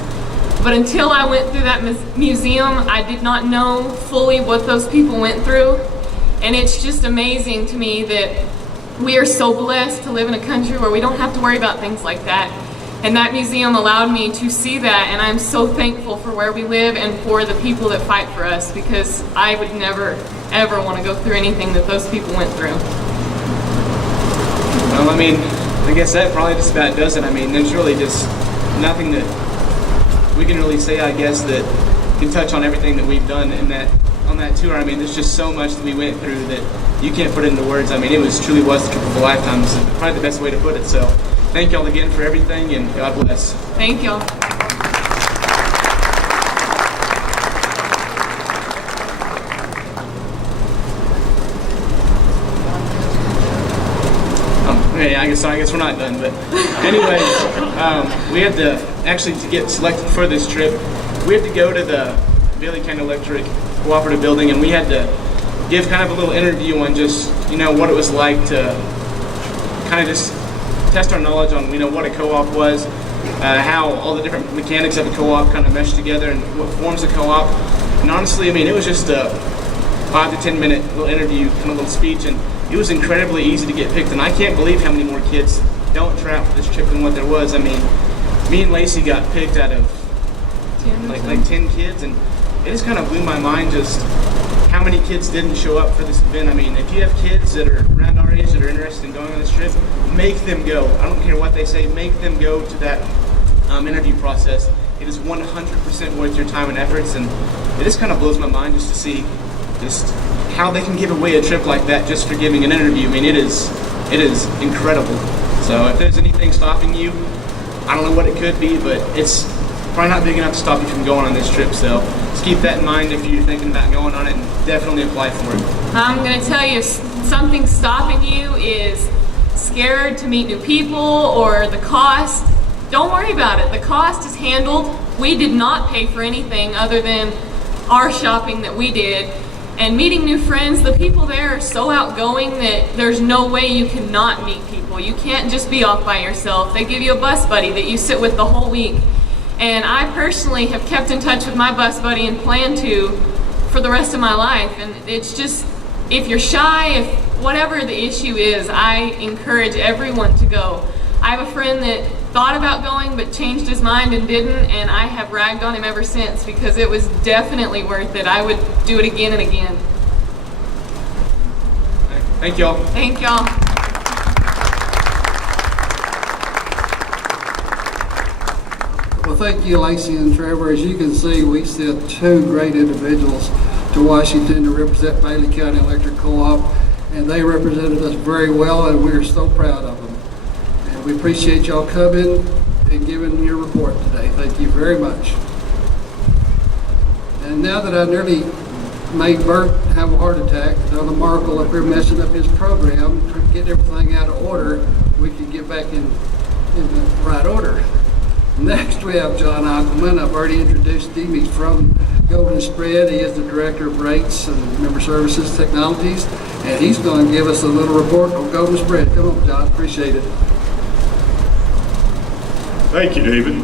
but until I went through that museum, I did not know fully what those people went through. And it's just amazing to me that we are so blessed to live in a country where we don't have to worry about things like that. And that museum allowed me to see that, and I'm so thankful for where we live and for the people that fight for us, because I would never, ever want to go through anything that those people went through. Well, I mean, I guess that probably just about does it. I mean, there's really just nothing that we can really say, I guess, that can touch on everything that we've done on that tour. I mean, there's just so much that we went through that you can't put into words. I mean, it truly was the trip of a lifetime. This is probably the best way to put it. So thank y'all again for everything, and God bless. Thank y'all. Yeah, I guess we're not done, but anyways, we had to actually, to get selected for this trip, we had to go to the Bailey County Electric Cooperative building, and we had to give kind of a little interview on just, you know, what it was like to kind of just test our knowledge on, you know, what a co-op was, how all the different mechanics of a co-op kind of mesh together and what forms a co-op. And honestly, I mean, it was just a 5 to 10 minute little interview, kind of little speech, and it was incredibly easy to get picked. And I can't believe how many more kids don't try out for this trip than what there was. I mean, me and Lacey got picked out of like 10 kids, and it just kind of blew my mind just how many kids didn't show up for this event. I mean, if you have kids that are around our age that are interested in going on this trip, make them go. I don't care what they say, make them go to that interview process. It is 100% worth your time and efforts, and it just kind of blows my mind just to see just how they can give away a trip like that just for giving an interview. I mean, it is incredible. So if there's anything stopping you, I don't know what it could be, but it's probably not big enough to stop you from going on this trip. So just keep that in mind if you're thinking about going on it, and definitely apply for it. I'm going to tell you, something stopping you is scared to meet new people or the cost. Don't worry about it. The cost is handled. We did not pay for anything other than our shopping that we did. And meeting new friends, the people there are so outgoing that there's no way you cannot meet people. You can't just be off by yourself. They give you a bus buddy that you sit with the whole week. And I personally have kept in touch with my bus buddy and plan to for the rest of my life. And it's just, if you're shy, if whatever the issue is, I encourage everyone to go. I have a friend that thought about going but changed his mind and didn't, and I have ragged on him ever since because it was definitely worth it. I would do it again and again. Thank y'all. Thank y'all. Well, thank you, Lacey and Trevor. As you can see, we sent two great individuals to Washington to represent Bailey County Electric Co-op, and they represented us very well, and we're so proud of them. And we appreciate y'all coming and giving your report today. Thank you very much. And now that I nearly made Bert have a heart attack, on the Marricle up here messing up his program, trying to get everything out of order, we can get back in the right order. Next, we have John Ackelman. I've already introduced him. He's from Golden Spread. He is the Director of Rates and Member Services Technologies, and he's going to give us a little report on Golden Spread. Come on, John. Appreciate it. Thank you, David.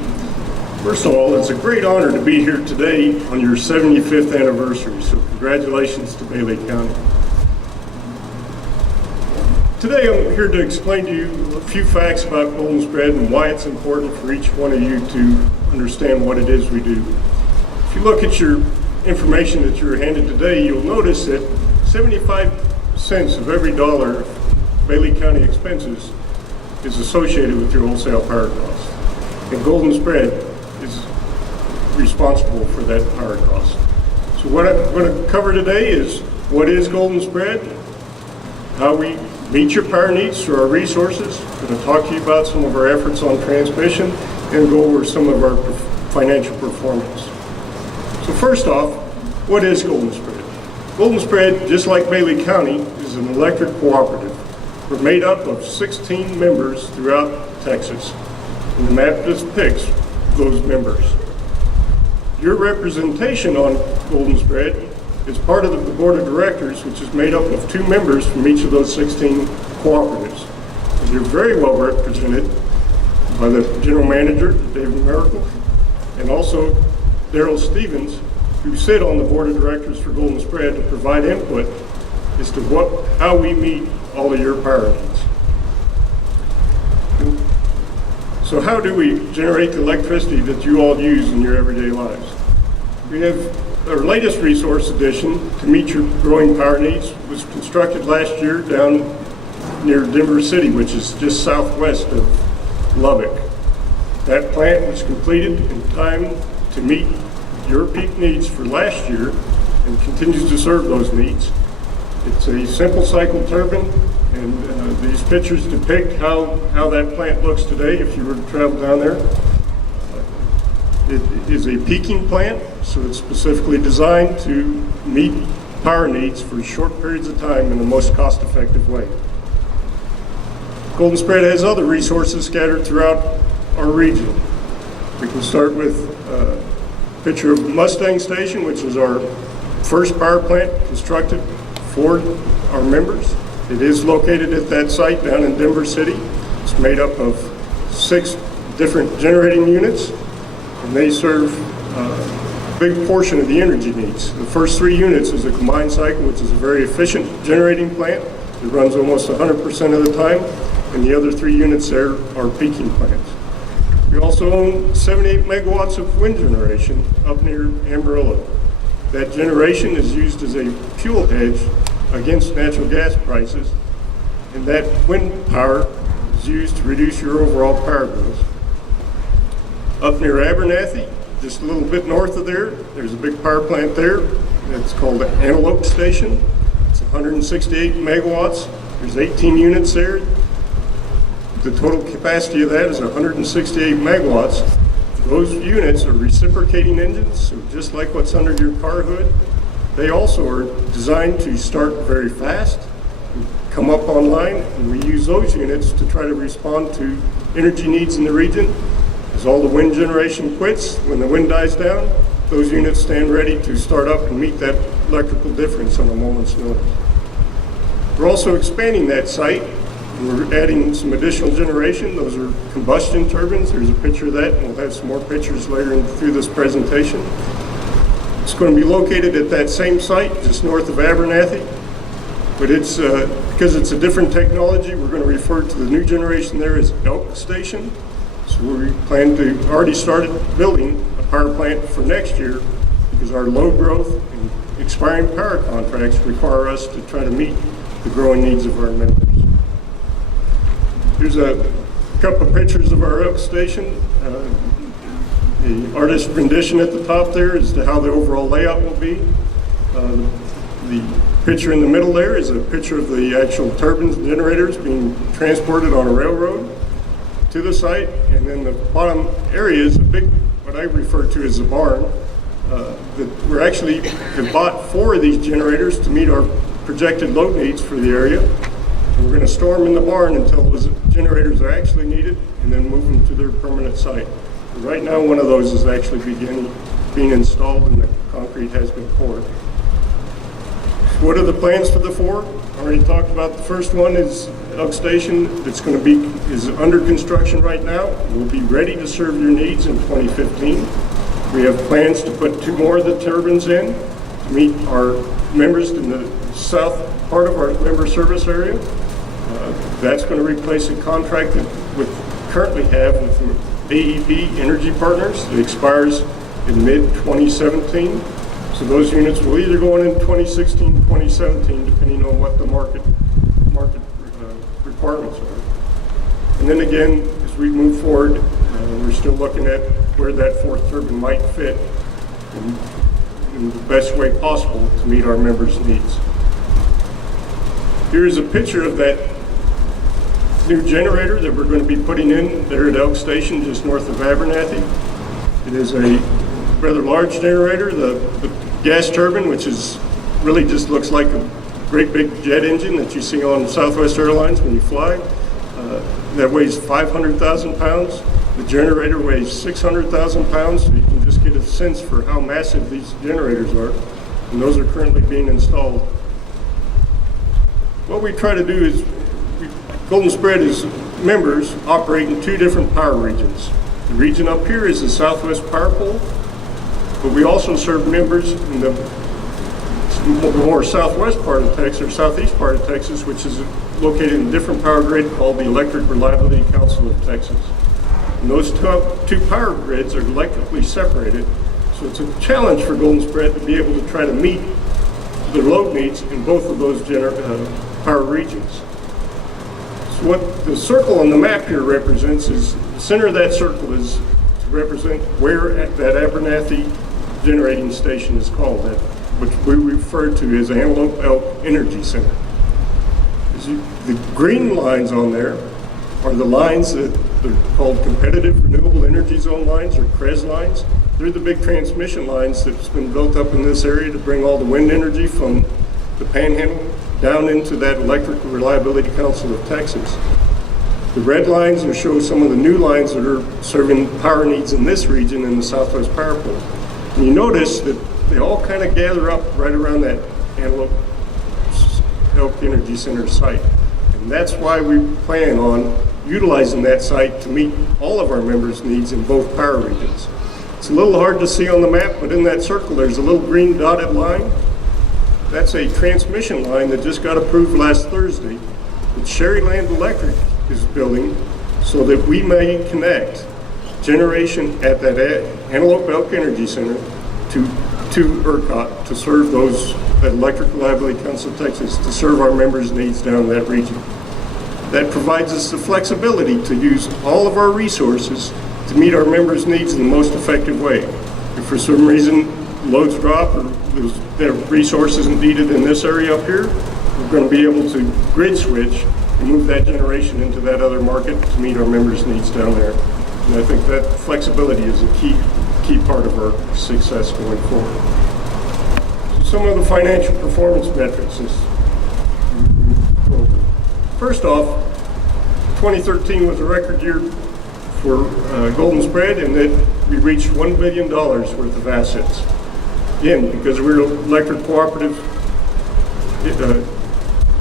First of all, it's a great honor to be here today on your 75th anniversary, so congratulations to Bailey County. Today I'm here to explain to you a few facts about Golden Spread and why it's important for each one of you to understand what it is we do. If you look at your information that you're handed today, you'll notice that 75 cents of every dollar of Bailey County expenses is associated with your wholesale power cost. And Golden Spread is responsible for that power cost. So what I'm going to cover today is what is Golden Spread, how we meet your power needs through our resources. I'm going to talk to you about some of our efforts on transmission and go over some of our financial performance. So first off, what is Golden Spread? Golden Spread, just like Bailey County, is an electric cooperative. We're made up of 16 members throughout Texas, and the map just picks those members. Your representation on Golden Spread is part of the board of directors, which is made up of 2 members from each of those 16 cooperatives. And you're very well represented by the general manager, David Marricle, and also Daryl Stevens, who sit on the board of directors for Golden Spread to provide input as to how we meet all of your power needs. So how do we generate the electricity that you all use in your everyday lives? We have our latest resource addition to meet your growing power needs was constructed last year down near Denver City, which is just southwest of Lubbock. That plant was completed in time to meet your peak needs for last year and continues to serve those needs. It's a simple cycle turbine, and these pictures depict how that plant looks today if you were to travel down there. It is a peaking plant, so it's specifically designed to meet power needs for short periods of time in the most cost-effective way. Golden Spread has other resources scattered throughout our region. We can start with a picture of Mustang Station, which is our first power plant constructed for our members. It is located at that site down in Denver City. It's made up of 6 different generating units, and they serve a big portion of the energy needs. The first 3 units is a combined cycle, which is a very efficient generating plant. It runs almost 100% of the time, and the other 3 units there are peaking plants. We also own 78 megawatts of wind generation up near Amarillo. That generation is used as a fuel hedge against natural gas prices, and that wind power is used to reduce your overall power bills. Up near Abernathy, just a little bit north of there, there's a big power plant there. It's called the Antelope Station. It's 168 megawatts. There's 18 units there. The total capacity of that is 168 megawatts. Those units are reciprocating engines, so just like what's under your car hood, they also are designed to start very fast, come up online, and we use those units to try to respond to energy needs in the region. As all the wind generation quits, when the wind dies down, those units stand ready to start up and meet that electrical difference on a moment's notice. We're also expanding that site. We're adding some additional generation. Those are combustion turbines. There's a picture of that, and we'll have some more pictures later through this presentation. It's going to be located at that same site, just north of Abernathy. But it's because it's a different technology, we're going to refer to the new generation there as Elk Station. So we plan to already started building a power plant for next year because our load growth and expiring power contracts require us to try to meet the growing needs of our members. Here's a couple of pictures of our Elk Station. The artist rendition at the top there as to how the overall layout will be. The picture in the middle there is a picture of the actual turbines and generators being transported on a railroad to the site. And then the bottom area is a big, what I refer to as a barn. That we're actually have bought 4 of these generators to meet our projected load needs for the area. And we're going to store them in the barn until those generators are actually needed and then move them to their permanent site. Right now, one of those is actually being installed and the concrete has been poured. What are the plans for the 4? I already talked about the first one is Elk Station. It's going to be is under construction right now. We'll be ready to serve your needs in 2015. We have plans to put 2 more of the turbines in to meet our members in the south part of our member service area. That's going to replace a contract that we currently have with AEP Energy Partners that expires in mid-2017. So those units will either go in 2016, 2017, depending on what the market requirements are. And then again, as we move forward, we're still looking at where that 4th turbine might fit in the best way possible to meet our members' needs. Here's a picture of that new generator that we're going to be putting in there at Elk Station, just north of Abernathy. It is a rather large generator. The gas turbine, which is really just looks like a great big jet engine that you see on Southwest Airlines when you fly, that weighs 500,000 pounds. The generator weighs 600,000 pounds, so you can just get a sense for how massive these generators are. And those are currently being installed. What we try to do is, Golden Spread is members operate in 2 different power regions. The region up here is the Southwest Power Pole, but we also serve members in the more southwest part of Texas, or southeast part of Texas, which is located in a different power grid called the Electric Reliability Council of Texas. And those 2 power grids are electrically separated, so it's a challenge for Golden Spread to be able to try to meet the load needs in both of those power regions. So what the circle on the map here represents is, the center of that circle is to represent where that Abernathy generating station is called, which we refer to as Antelope Elk Energy Center. The green lines on there are the lines that they're called Competitive Renewable Energy Zone lines, or CREZ lines. They're the big transmission lines that's been built up in this area to bring all the wind energy from the Panhandle down into that Electric Reliability Council of Texas. The red lines show some of the new lines that are serving power needs in this region in the Southwest Power Pole. And you notice that they all kind of gather up right around that Antelope Elk Energy Center site. And that's why we plan on utilizing that site to meet all of our members' needs in both power regions. It's a little hard to see on the map, but in that circle there's a little green dotted line. That's a transmission line that just got approved last Thursday that Sherryland Electric is building so that we may connect generation at that Antelope Elk Energy Center to ERCOT to serve that Electric Reliability Council of Texas, to serve our members' needs down in that region. That provides us the flexibility to use all of our resources to meet our members' needs in the most effective way. If for some reason loads drop or the resource isn't needed in this area up here, we're going to be able to grid switch and move that generation into that other market to meet our members' needs down there. And I think that flexibility is a key part of our success going forward. So some of the financial performance metrics is, first off, 2013 was a record year for Golden Spread, and that we reached $1 billion worth of assets. Again, because we're an electric cooperative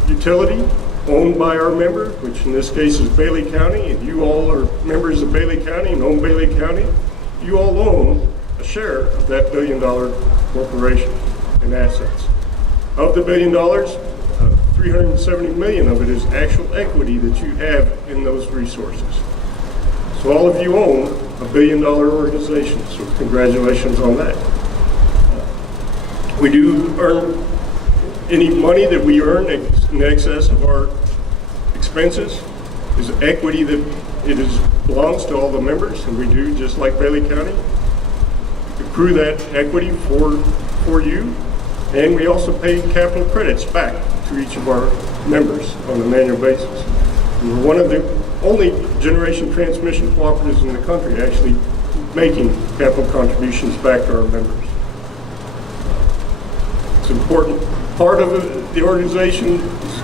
utility owned by our member, which in this case is Bailey County, and you all are members of Bailey County and own Bailey County, you all own a share of that $1 billion corporation in assets. Of the $1 billion, 370 million of it is actual equity that you have in those resources. So all of you own a $1 billion organization, so congratulations on that. We do earn any money that we earn in excess of our expenses is equity that belongs to all the members, and we do, just like Bailey County, accrue that equity for you, and we also pay capital credits back to each of our members on an annual basis. And we're one of the only generation transmission cooperatives in the country actually making capital contributions back to our members. It's an important part of the organization is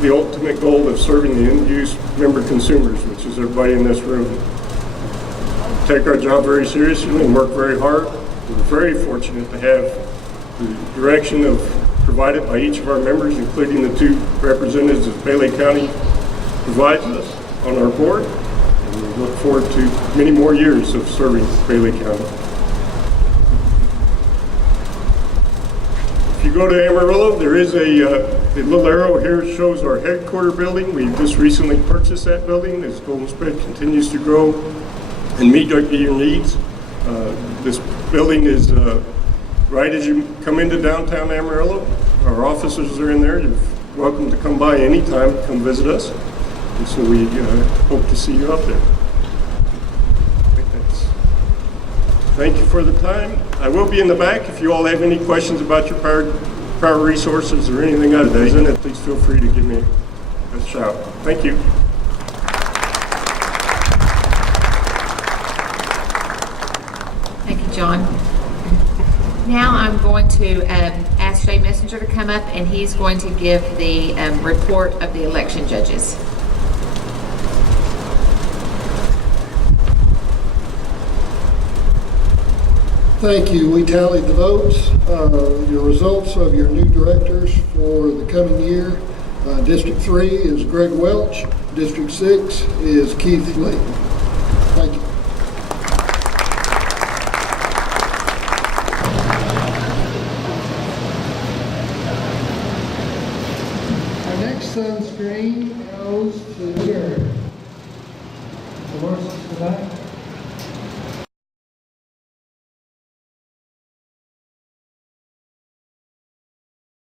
the ultimate goal of serving the end-use member consumers, which is everybody in this room. We take our job very seriously and work very hard. We're very fortunate to have the direction provided by each of our members, including the two representatives that Bailey County provides us on our board. And we look forward to many more years of serving Bailey County. If you go to Amarillo, there is a little arrow here that shows our headquarter building. We just recently purchased that building as Golden Spread continues to grow and meet your needs. This building is right as you come into downtown Amarillo. Our offices are in there. You're welcome to come by anytime, come visit us. And so we hope to see you up there. Thank you for the time. I will be in the back. If you all have any questions about your power resources or anything out of that, please feel free to give me a shout. Thank you. Thank you, John. Now I'm going to ask Jay Messenger to come up, and he's going to give the report of the election judges. Thank you. We tallied the votes. Your results of your new directors for the coming year. District 3 is Greg Welch. District 6 is Keith Lee. Thank you. Our next sunscreen goes to Gary. The horses to the back.